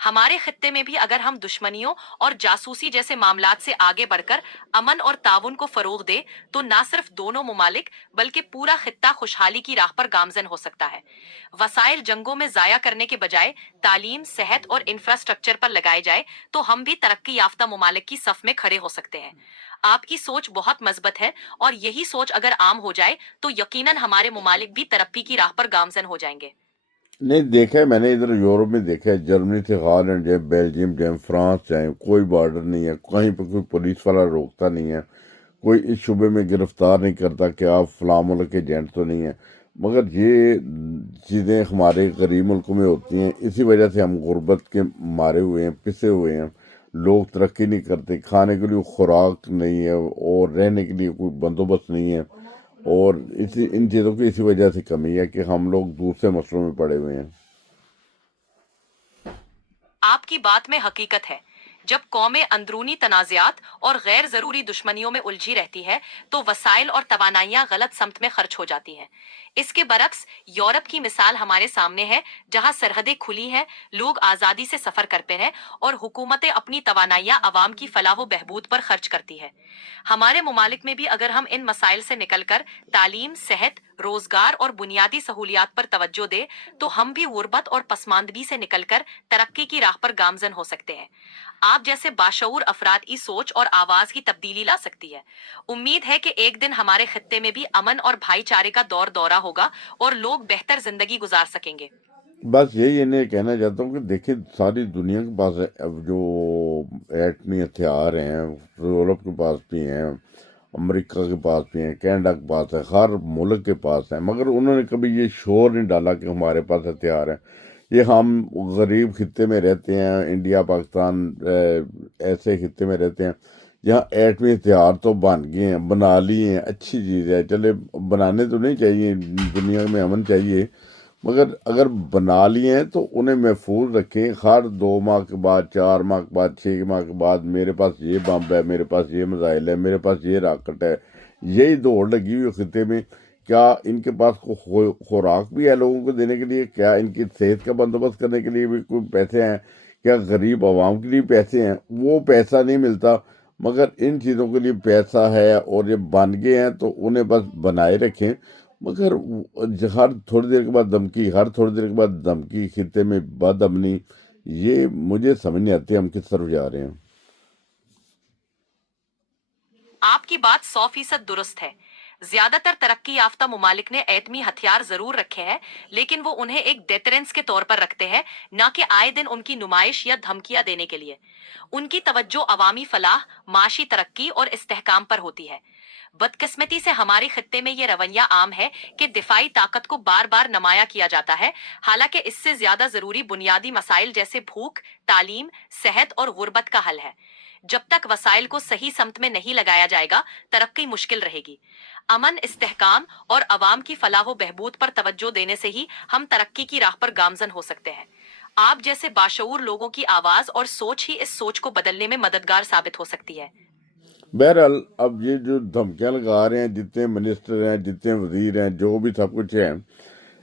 ہمارے خطے میں بھی اگر ہم دشمنیوں اور جاسوسی جیسے معاملات سے آگے بڑھ کر امن اور تعاون کو فروغ دے تو نہ صرف دونوں ممالک بلکہ پورا خطہ خوشحالی کی راہ پر گامزن ہو سکتا ہے۔ وسائل جنگوں میں ضائع کرنے کے بجائے تعلیم، صحت اور انفراسٹرکچر پر لگائے جائے تو ہم بھی ترقی یافتہ ممالک کی صف میں کھڑے ہو سکتے ہیں۔ آپ کی سوچ بہت مثبت ہے اور یہی سوچ اگر عام ہو جائے تو یقیناً ہمارے ممالک بھی ترقی کی راہ پر گامزن ہو جائیں گے۔ نہیں دیکھا ہے میں نے، ادھر یورپ میں دیکھا ہے، جرمنی سے ہالینڈ جائیں، بیلجیم جائیں، فرانس جائیں، کوئی بارڈر نہیں ہے، کہیں پہ کوئی پولیس والا روکتا نہیں ہے، کوئی اس شعبے میں گرفتار نہیں کرتا کہ آپ فلاں ملک کے ایجنٹ تو نہیں ہیں۔ مگر یہ چیزیں ہمارے غریب ملکوں میں ہوتی ہیں، اسی وجہ سے ہم غربت کے مارے ہوئے ہیں، پسے ہوئے ہیں، لوگ ترقی نہیں کرتے، کھانے کے لیے خوراک نہیں ہے اور رہنے کے لیے کوئی بندوبست نہیں ہے، اور ان چیزوں کی اسی وجہ سے کمی ہے کہ ہم لوگ دوسرے مسئلوں میں پڑے ہوئے ہیں۔ آپ کی بات میں حقیقت ہے۔ جب قومیں اندرونی تنازعات اور غیر ضروری دشمنیوں میں الجھی رہتی ہے تو وسائل اور توانائیاں غلط سمت میں خرچ ہو جاتی ہیں۔ اس کے برعکس یورپ کی مثال ہمارے سامنے ہے، جہاں سرحدیں کھلی ہیں، لوگ آزادی سے سفر کرتے ہیں اور حکومتیں اپنی توانائیاں عوام کی فلاح و بہبود پر خرچ کرتی ہے۔ ہمارے ممالک میں بھی اگر ہم ان مسائل سے نکل کر تعلیم، صحت، روزگار اور بنیادی سہولیات پر توجہ دے تو ہم بھی غربت اور پسماندگی سے نکل کر ترقی کی راہ پر گامزن ہو سکتے ہیں۔ آپ جیسے باشعور افراد کی سوچ اور آواز کی تبدیلی لا سکتی ہے۔ امید ہے کہ ایک دن ہمارے خطے میں بھی امن اور بھائی چارے کا دور دورہ ہوگا اور لوگ بہتر زندگی گزار سکیں گے۔ بس یہی انہیں کہنا چاہتا ہوں کہ دیکھیں ساری دنیا کے پاس اب جو ایٹمی ہتھیار ہیں، یورپ کے پاس بھی ہیں، امریکہ کے پاس بھی ہیں، کینیڈا کے پاس ہے، ہر ملک کے پاس ہیں، مگر انہوں نے کبھی یہ شور نہیں ڈالا کہ ہمارے پاس ہتھیار ہیں۔ یہ ہم غریب خطے میں رہتے ہیں، انڈیا پاکستان ایسے خطے میں رہتے ہیں جہاں ایٹمی ہتھیار تو بن گئے ہیں، بنا لیے ہیں، اچھی چیز ہے، چلے بنانے تو نہیں چاہیے، دنیا میں امن چاہیے، مگر اگر بنا لیے ہیں تو انہیں محفوظ رکھیں۔ ہر 2 ماہ کے بعد، 4 ماہ کے بعد، 6 ماہ کے بعد میرے پاس یہ بم ہے، میرے پاس یہ میزائل ہے، میرے پاس یہ راکٹ ہے، یہی دوڑ لگی ہوئی خطے میں۔ کیا ان کے پاس خوراک بھی ہے لوگوں کو دینے کے لیے؟ کیا ان کی صحت کا بندوبست کرنے کے لیے بھی کوئی پیسے ہیں؟ کیا غریب عوام کے لیے پیسے ہیں؟ وہ پیسہ نہیں ملتا، مگر ان چیزوں کے لیے پیسہ ہے اور یہ بن گئے ہیں تو انہیں بس بنائے رکھیں۔ مگر ہر تھوڑی دیر کے بعد دھمکی، ہر تھوڑی دیر کے بعد دھمکی، خطے میں بد امنی، یہ مجھے سمجھ نہیں آتی ہم کس طرف جا رہے ہیں۔ آپ کی بات 100% درست ہے۔ زیادہ تر ترقی یافتہ ممالک نے ایٹمی ہتھیار ضرور رکھے ہیں، لیکن وہ انہیں ایک ڈیٹرنس کے طور پر رکھتے ہیں، نہ کہ آئے دن ان کی نمائش یا دھمکیاں دینے کے لیے۔ ان کی توجہ عوامی فلاح، معاشی ترقی اور استحکام پر ہوتی ہے۔ بدقسمتی سے ہمارے خطے میں یہ رویہ عام ہے کہ دفاعی طاقت کو بار بار نمایاں کیا جاتا ہے، حالانکہ اس سے زیادہ ضروری بنیادی مسائل جیسے بھوک، تعلیم، صحت اور غربت کا حل ہے۔ جب تک وسائل کو صحیح سمت میں نہیں لگایا جائے گا، ترقی مشکل رہے گی۔ امن، استحکام اور عوام کی فلاح و بہبود پر توجہ دینے سے ہی ہم ترقی کی راہ پر گامزن ہو سکتے ہیں۔ آپ جیسے باشعور لوگوں کی آواز اور سوچ ہی اس سوچ کو بدلنے میں مددگار ثابت ہو سکتی ہے۔ بہرحال اب یہ جو دھمکیاں لگا رہے ہیں، جتنے منسٹر ہیں، جتنے وزیر ہیں، جو بھی سب کچھ ہے،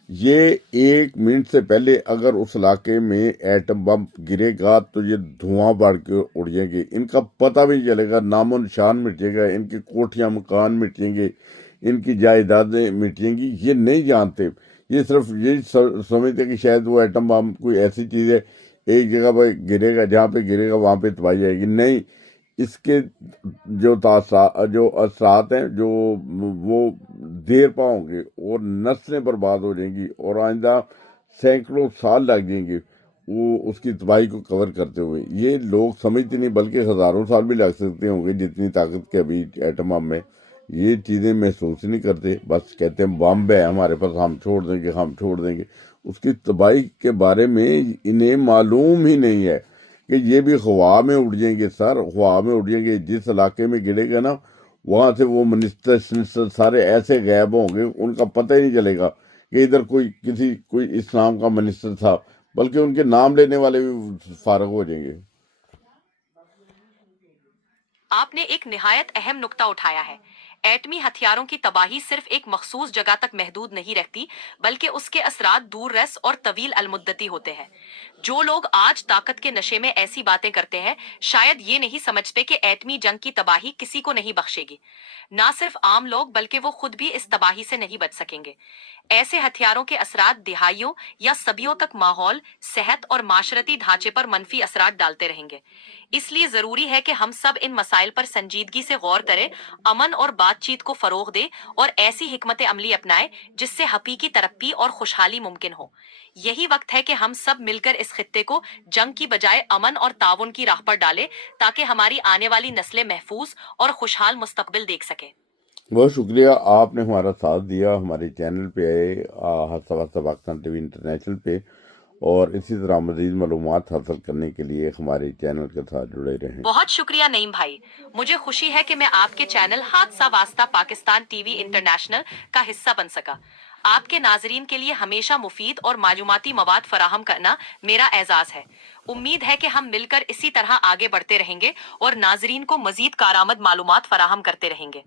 یہ 1 منٹ سے پہلے اگر اس علاقے میں ایٹم بم گرے گا تو یہ دھواں بڑھ کے اڑ جائیں گے، ان کا پتہ بھی نہیں چلے گا، نام و نشان مٹ جائے گا، ان کی کوٹھیاں مکان مٹ جائیں گے، ان کی جائیدادیں مٹ جائیں گی۔ یہ نہیں جانتے، یہ صرف یہ سمجھتے کہ شاید وہ ایٹم بم کوئی ایسی چیز ہے ایک جگہ پہ گرے گا، جہاں پہ گرے گا وہاں پہ تباہی آئے گی۔ نہیں، اس کے جو اثرات ہیں جو وہ دیر پا ہوں گے اور نسلیں برباد ہو جائیں گی اور آئندہ سینکڑوں سال لگ جائیں گے وہ اس کی تباہی کو کور کرتے ہوئے۔ یہ لوگ سمجھتے نہیں، بلکہ ہزاروں سال بھی لگ سکتے ہوں گے جتنی طاقت کے ابھی ایٹم بم میں۔ یہ چیزیں محسوس نہیں کرتے، بس کہتے ہیں بم ہے ہمارے پاس، ہم چھوڑ دیں گے، ہم چھوڑ دیں گے۔ اس کی تباہی کے بارے میں انہیں معلوم ہی نہیں ہے کہ یہ بھی ہوا میں اڑ جائیں گے، سر، ہوا میں اڑ جائیں گے۔ جس علاقے میں گرے گا نا، وہاں سے وہ منسٹر سارے ایسے غائب ہوں گے، ان کا پتہ ہی نہیں چلے گا کہ ادھر کوئی اسلام کا منسٹر تھا، بلکہ ان کے نام لینے والے بھی فارغ ہو جائیں گے۔ آپ نے ایک نہایت اہم نقطہ اٹھایا ہے۔ ایٹمی ہتھیاروں کی تباہی صرف ایک مخصوص جگہ تک محدود نہیں رہتی، بلکہ اس کے اثرات دور رس اور طویل المدتی ہوتے ہیں۔ جو لوگ آج طاقت کے نشے میں ایسی باتیں کرتے ہیں، شاید یہ نہیں سمجھتے کہ ایٹمی جنگ کی تباہی کسی کو نہیں بخشے گی۔ نہ صرف عام لوگ بلکہ وہ خود بھی اس تباہی سے نہیں بچ سکیں گے۔ ایسے ہتھیاروں کے اثرات دہائیوں یا صدیوں تک ماحول، صحت اور معاشرتی ڈھانچے پر منفی اثرات ڈالتے رہیں گے۔ اس لیے ضروری ہے کہ ہم سب ان مسائل پر سنجیدگی سے غور کریں، امن اور بات چیت کو فروغ دیں اور ایسی حکمت عملی اپنائیں جس سے حقیقی ترقی اور خوشحالی ممکن ہو۔ یہی وقت ہے کہ ہم سب مل کر اس خطے کو جنگ کی بجائے امن اور تعاون کی راہ پر ڈالیں تاکہ ہماری آنے والی نسلیں محفوظ اور خوشحال مستقبل دیکھ سکیں۔ بہت شکریہ، آپ نے ہمارا ساتھ دیا، ہمارے چینل پہ آئے ہفتہ وقت پاکستان ٹی وی انٹرنیشنل پہ، اور اسی طرح مزید معلومات حاصل کرنے کے لیے ہمارے چینل کے ساتھ جڑے رہیں۔ بہت شکریہ نعیم بھائی، مجھے خوشی ہے کہ میں آپ کے چینل حادثہ واسطہ پاکستان ٹی وی انٹرنیشنل کا حصہ بن سکا۔ آپ کے ناظرین کے لیے ہمیشہ مفید اور معلوماتی مواد فراہم کرنا میرا اعزاز ہے۔ امید ہے کہ ہم مل کر اسی طرح آگے بڑھتے رہیں گے اور ناظرین کو مزید کارآمد معلومات فراہم کرتے رہیں گے۔